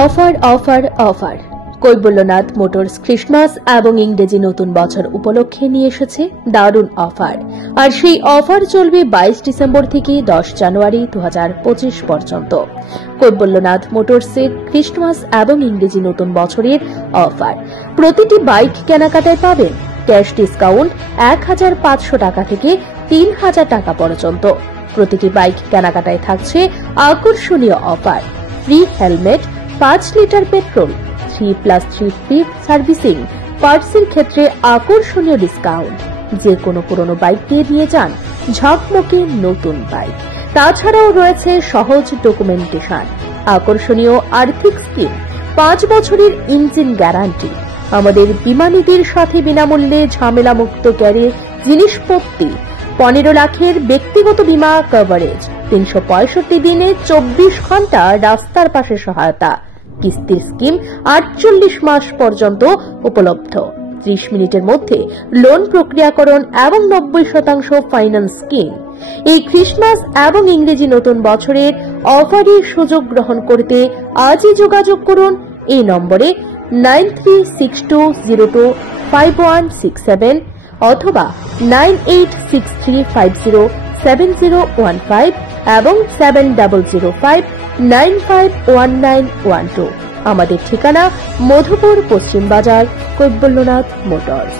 Offer offer offer Kaibalyanath motors Christmas এবং ইংরেজি নতুন বছর উপলক্ষে নিয়ে এসেছে দারুণ অফার। আর সেই অফার চলবে 22 ডিসেম্বর থেকে 10 জানুয়ারি 2025 পর্যন্ত। কৈবল্যনাথ মোটরসের ক্রিসমাস এবং ইংরেজি নতুন বছরের অফার। প্রতিটি বাইক কেনাকাটায় পাবেন ক্যাশ ডিসকাউন্ট 1500 টাকা থেকে 3000 টাকা পর্যন্ত। প্রতিটি বাইক কেনাকাটায় থাকছে আকর্ষণীয় offer, free helmet, 5 litre petrol, 3+3 free servicing, পার্টসের ক্ষেত্রে আকর্ষণীয় ডিসকাউন্ট। যে কোনো পুরনো বাইক দিয়ে নিয়ে যান ঝকমকে নতুন বাইক। তাছাড়াও রয়েছে সহজ ডকুমেন্টেশন, আকর্ষণীয় আর্থিক স্কিম, 5 বছরের ইঞ্জিন গ্যারান্টি। আমাদের বিমানীদের সাথে বিনামূল্যে ঝামেলামুক্ত ক্যারিয়ার জিনিসপত্র, 15 লাখের ব্যক্তিগত বীমা কভারেজ, 365 দিনে 24 ঘন্টা রাস্তার পাশে সহায়তা, কিস্তির স্কিম 48 মাস পর্যন্ত উপলব্ধ, 30 মিনিটের মধ্যে লোন প্রক্রিয়াকরণ এবং 90% ফাইন্যান্স স্কিম। এই ক্রিসমাস এবং ইংরেজি নতুন বছরের অফারের সুযোগ গ্রহণ করতে আজই যোগাযোগ করুন এই নম্বরে 9362025167 অথবা 9863507015 এবং 7005951912। আমাদের ঠিকানা মধুপুর, পশ্চিম বাজার, কৈবল্যনাথ মোটরস।